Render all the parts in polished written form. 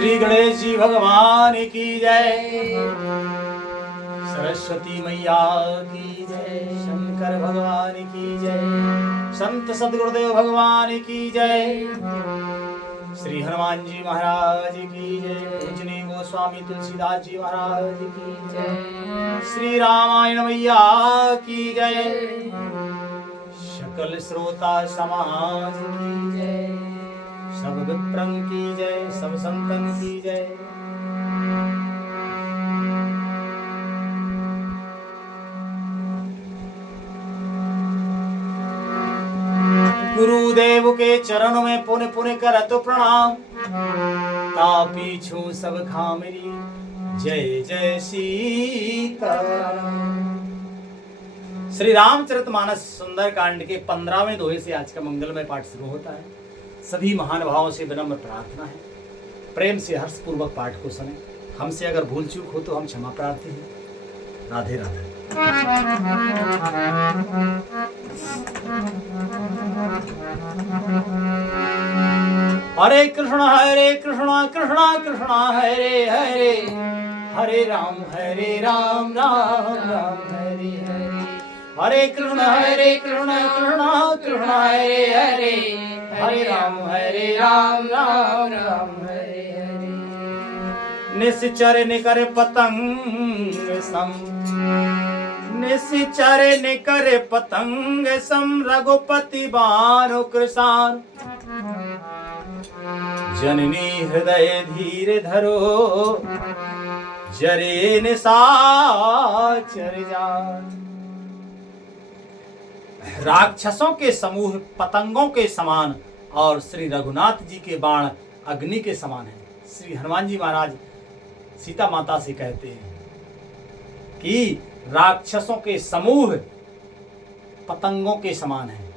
श्री गणेश जी भगवान की जय, सरस्वती मैया की जय, शंकर भगवान की जय, संत सदगुरुदेव भगवान की जय, श्री हनुमान जी महाराज की जय, पूजनीय गोस्वामी तुलसीदास जी महाराज की जय, श्री रामायण मैया की जय, सकल श्रोता समाज की जय, सब विप्रं की जय, सब संतन की जय। गुरुदेव के चरणों में पुन पुन करत प्रणाम, तापीछू सब खामरी, जय जय सीताराम। श्री रामचरितमानस सुंदरकांड के 15वें दोहे से आज का मंगलमय पाठ शुरू होता है। सभी महान भावों से विनम्र प्रार्थना है, प्रेम से हर्ष पूर्वक पाठ को सुने। हमसे अगर भूल चूक हो तो हम क्षमा प्रार्थी हैं। राधे राधे। हरे कृष्णा कृष्णा कृष्णा हरे हरे, हरे राम राम राम हरे हरे, हरे कृष्णा कृष्णा कृष्णा हरे हरे, हरे राम राम राम हरे हरे। निश्चर निकर पतंग सम, निश्चर निकर पतंग सम, रघुपति बानु कृसान, जननी हृदय धीर धरो, जरे निशाचर जान। राक्षसों के समूह पतंगों के समान और श्री रघुनाथ जी के बाण अग्नि के समान है। श्री हनुमान जी महाराज सीता माता से कहते हैं कि राक्षसों के समूह पतंगों के समान है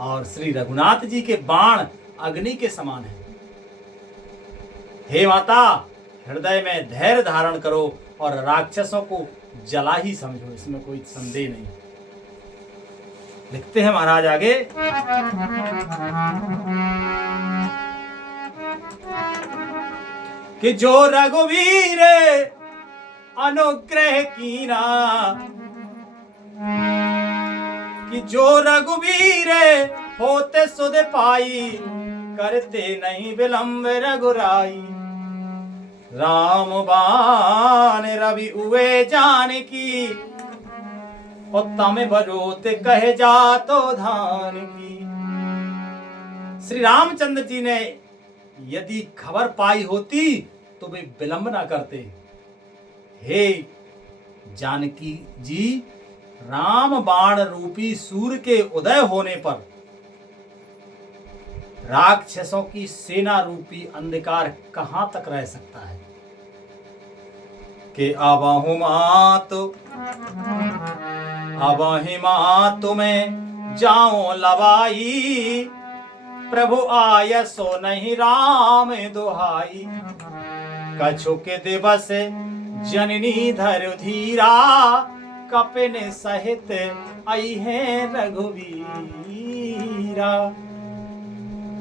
और श्री रघुनाथ जी के बाण अग्नि के समान है। हे माता, हृदय में धैर्य धारण करो और राक्षसों को जला ही समझो, इसमें कोई संदेह नहीं। लिखते हैं महाराज आगे, कि जो रघुवीर अनुग्रह कीना, कि जो रघुवीर होते सुध पाई, करते नहीं विलंब रघुराई। राम बाण रवि उवे जान की, उत्तम बरोत कहे जा तो धान की। श्री रामचंद्र जी ने यदि खबर पाई होती तो वे विलंब ना करते। हे जानकी जी, राम बाण रूपी सूर्य के उदय होने पर राक्षसों की सेना रूपी अंधकार कहां तक रह सकता है। कि अबहु मातु में जाऊं लवाई, प्रभु आय सो नहीं राम दुहाई। कछु के दिवस जननी धर धीरा, कपिन सहित आई है रघुवीरा।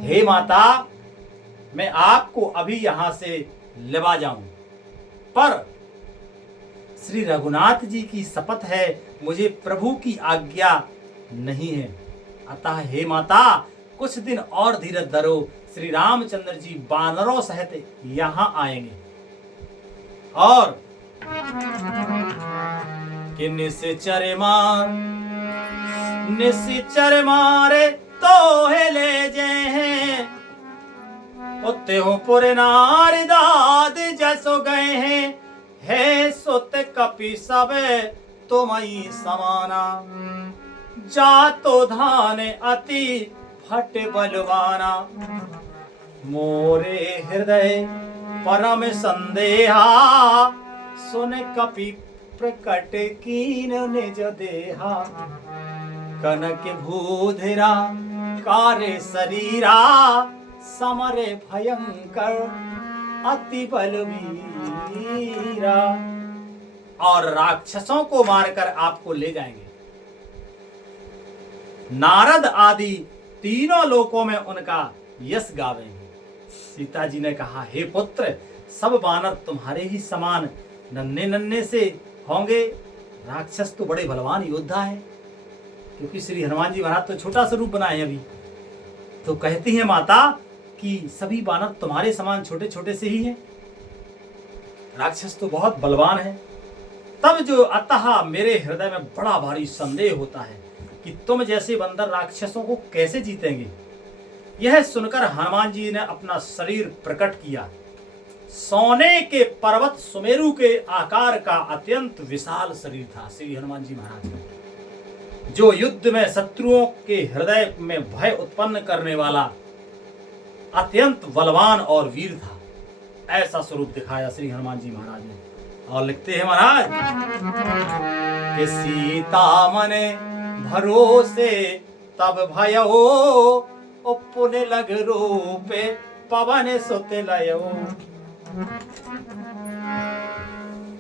हे माता, मैं आपको अभी यहां से लेवा जाऊं, पर श्री रघुनाथ जी की शपथ है, मुझे प्रभु की आज्ञा नहीं है। अतः हे माता, कुछ दिन और धीरज धरो। श्री रामचंद्र जी वानरों सहित यहां आएंगे। और कि निश्चर मारे तो है ले जे हैं, उत्ते हो पुर नार दाद जसो गए हैं। हे सुत कपि सब तुमई समाना, जातो धान अति फट बलवाना। मोरे हृदय परम संदेहा, सुन कपि प्रकट कीन निज देहा। कनक भूधरा कार्य शरीरा, समरे भयंकर अति बलवीरा। और राक्षसों को मारकर आपको ले जाएंगे। नारद आदि तीनों लोकों में उनका यश गावेंगे। सीता जी ने कहा, हे पुत्र, सब बानर तुम्हारे ही समान नन्हे नन्हे से होंगे, राक्षस तो बड़े बलवान योद्धा है। क्योंकि श्री हनुमान जी महाराज तो छोटा सा रूप बनाए अभी। तो कहती है माता कि सभी बानर तुम्हारे समान छोटे छोटे से ही हैं, राक्षस तो बहुत बलवान है। तब जो अतः मेरे हृदय में बड़ा भारी संदेह होता है कि तुम जैसे बंदर राक्षसों को कैसे जीतेंगे। यह सुनकर हनुमान जी ने अपना शरीर प्रकट किया। सोने के पर्वत सुमेरु के आकार का अत्यंत विशाल शरीर था श्री हनुमान जी महाराज का, जो युद्ध में शत्रुओं के हृदय में भय उत्पन्न करने वाला अत्यंत बलवान और वीर था। ऐसा स्वरूप दिखाया श्री हनुमान जी महाराज ने। और लिखते हैं महाराज कि सीता मने भरोसे तब भयो, पुण्य लग रूपे पवन सुते लयो।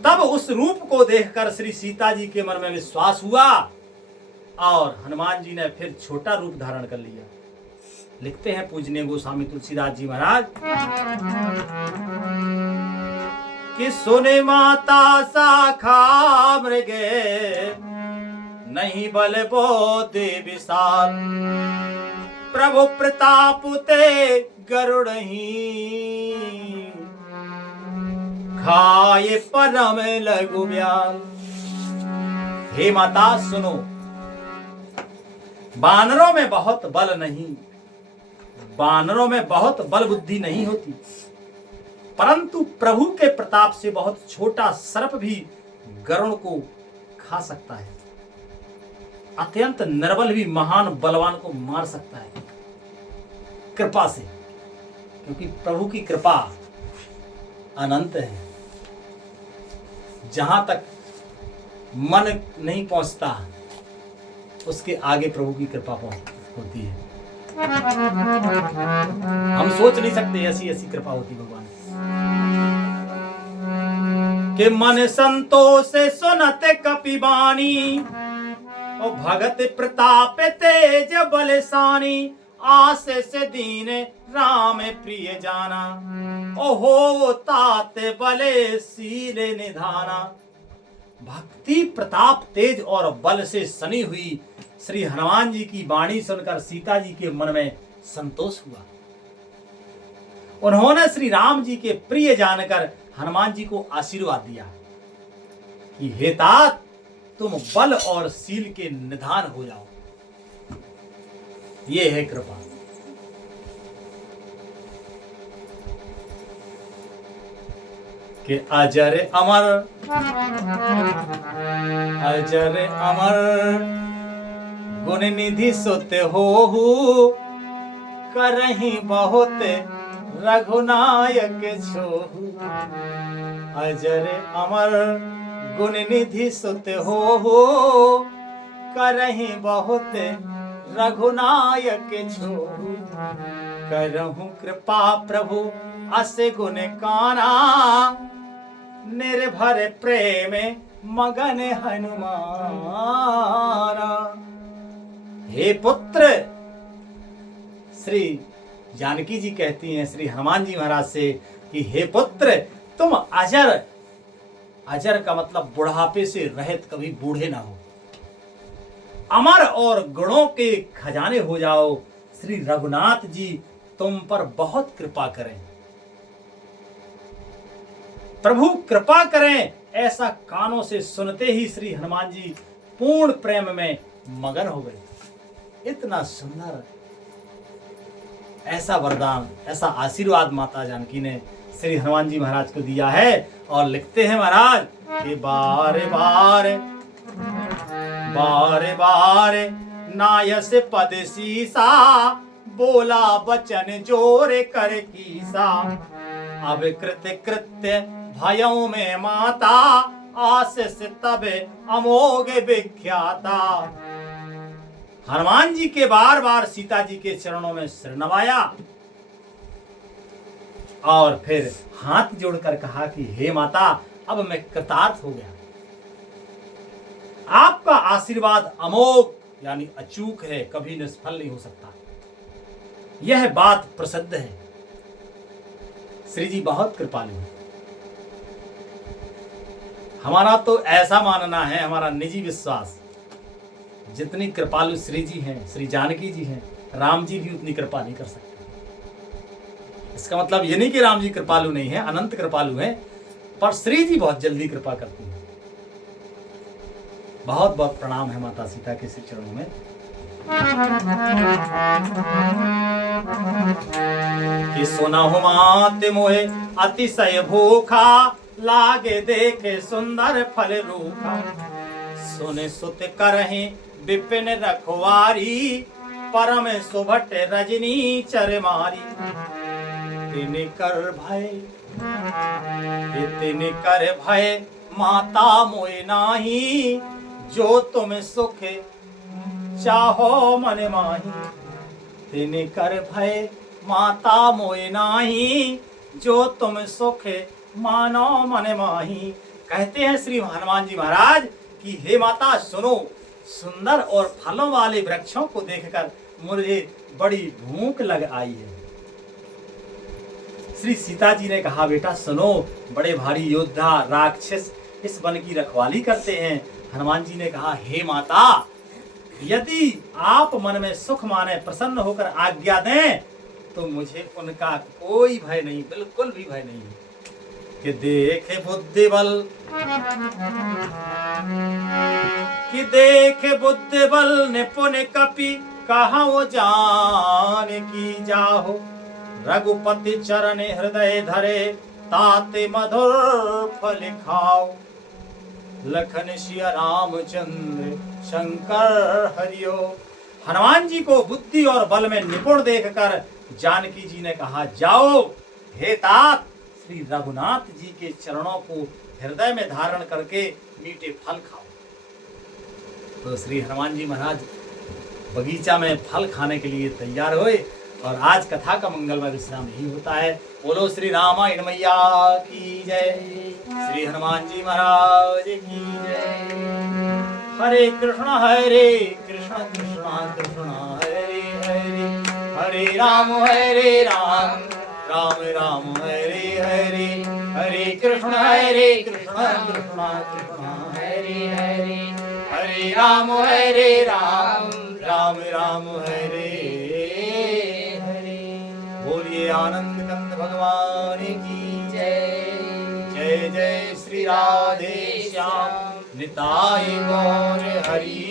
तब उस रूप को देखकर श्री सीता जी के मन में विश्वास हुआ और हनुमान जी ने फिर छोटा रूप धारण कर लिया। लिखते हैं पूजनीय गोस्वामी तुलसीदास जी महाराज कि सुने माता शाखा मृगे, नहीं बल बोधि विशाल, प्रभु प्रताप ते गरुड़ ही, खाए परम लघु ब्याल। हे माता सुनो, बानरों में बहुत बल नहीं, बानरों में बहुत बल बुद्धि नहीं होती, परंतु प्रभु के प्रताप से बहुत छोटा सर्प भी गरुड़ को खा सकता है। अत्यंत निर्बल भी महान बलवान को मार सकता है कृपा से, क्योंकि प्रभु की कृपा अनंत है। जहां तक मन नहीं पहुंचता उसके आगे प्रभु की कृपा होती है। हम सोच नहीं सकते ऐसी ऐसी कृपा होती भगवान के। मन संतोष सुनते कपिबानी, ओ भगत प्रताप तेज बलसानी, आस से दीन राम प्रिय जाना, ओ हो तात बले सीले निधाना। भक्ति प्रताप तेज और बल से सनी हुई श्री हनुमान जी की वाणी सुनकर सीता जी के मन में संतोष हुआ। उन्होंने श्री राम जी के प्रिय जानकर हनुमान जी को आशीर्वाद दिया कि हे तात, तुम बल और सील के निधान हो जाओ। ये है कृपा। कि अजर अमर, अजर अमर गुण निधि सुत होहु, करहि बहुत रघुनायक छोहु। अजर अमर गुण निधि सुत होहु, करहि बहुत रघुनायक छोहु। करहु कृपा प्रभु अस गुण काना, निर्भर प्रेम मगन हनुमाना। हे पुत्र, श्री जानकी जी कहती हैं श्री हनुमान जी महाराज से कि हे पुत्र, तुम अजर, अजर का मतलब बुढ़ापे से रहित, कभी बूढ़े ना हो, अमर और गुणों के खजाने हो जाओ। श्री रघुनाथ जी तुम पर बहुत कृपा करें, प्रभु कृपा करें। ऐसा कानों से सुनते ही श्री हनुमान जी पूर्ण प्रेम में मगन हो गए। इतना सुंदर ऐसा वरदान, ऐसा आशीर्वाद माता जानकी ने श्री हनुमान जी महाराज को दिया है। और लिखते हैं महाराज कि बारे बारे बारे बारे नायस पद सीसा, बोला बचन जोर कर कीसा। अब कृत्य कृत्य भयों में माता, आशीष तब अमोघ विख्याता। हनुमान जी के बार बार सीता जी के चरणों में सिर नवाया और फिर हाथ जोड़कर कहा कि हे माता, अब मैं कृतार्थ हो गया। आपका आशीर्वाद अमोघ यानी अचूक है, कभी निष्फल नहीं हो सकता। यह बात प्रसिद्ध है। श्री जी बहुत कृपालु हैं। हमारा तो ऐसा मानना है, हमारा निजी विश्वास, जितनी कृपालु श्री जी हैं, श्री जानकी जी हैं, राम जी भी उतनी कृपा नहीं कर सकते। इसका मतलब ये नहीं कि राम जी कृपालु नहीं है, अनंत कृपालु हैं, पर श्री जी बहुत जल्दी कृपा करती हैं। बहुत बहुत प्रणाम है माता सीता के श्री चरणों में। कि सुनहु मात मोहे अतिशय भूखा, लागे देखे सुंदर फल रूखा। सुने सुत करहि विपिन रखवारी, परम सुभट रजनी चर मारी। तिन कर भय माता मोए नाही, जो तुम सुख चाहो मन माही। तिन कर भय माता मोए नाही, जो तुम सुख मानो मन माही। कहते हैं श्री हनुमान जी महाराज कि हे माता सुनो, सुंदर और फलों वाले वृक्षों को देखकर मुझे बड़ी भूख लग आई है। श्री सीता जी ने कहा बेटा सुनो, बड़े भारी योद्धा राक्षस इस वन की रखवाली करते हैं। हनुमान जी ने कहा हे माता, यदि आप मन में सुख माने प्रसन्न होकर आज्ञा दें तो मुझे उनका कोई भय नहीं, बिल्कुल भी भय नहीं। कि देखे बुद्धि बल निपुण कपि, कहां जान की जाहो। रघुपति चरण हृदय धरे, ताते मधुर फल खाओ। लखन सिया रामचंद्र शंकर हरियो। हनुमान जी को बुद्धि और बल में निपुण देखकर जानकी जी ने कहा जाओ हे तात, श्री रघुनाथ जी के चरणों को हृदय में धारण करके मीठे फल खाओ। तो श्री हनुमान जी महाराज बगीचा में फल खाने के लिए तैयार हुए। और आज कथा का मंगलमय विश्राम यही होता है। बोलो श्री रामायण मैया की जय, श्री हनुमान जी महाराज की जय। हरे कृष्ण कृष्ण कृष्ण हरे हरे, हरे राम राम राम हरे हरे, हरे कृष्ण कृष्ण कृष्ण हरे हरे, हरे राम राम राम हरे हरे। बोलिए आनंद कंद भगवान की जय। जय जय श्री राधे श्याम, निताई गौर हरि।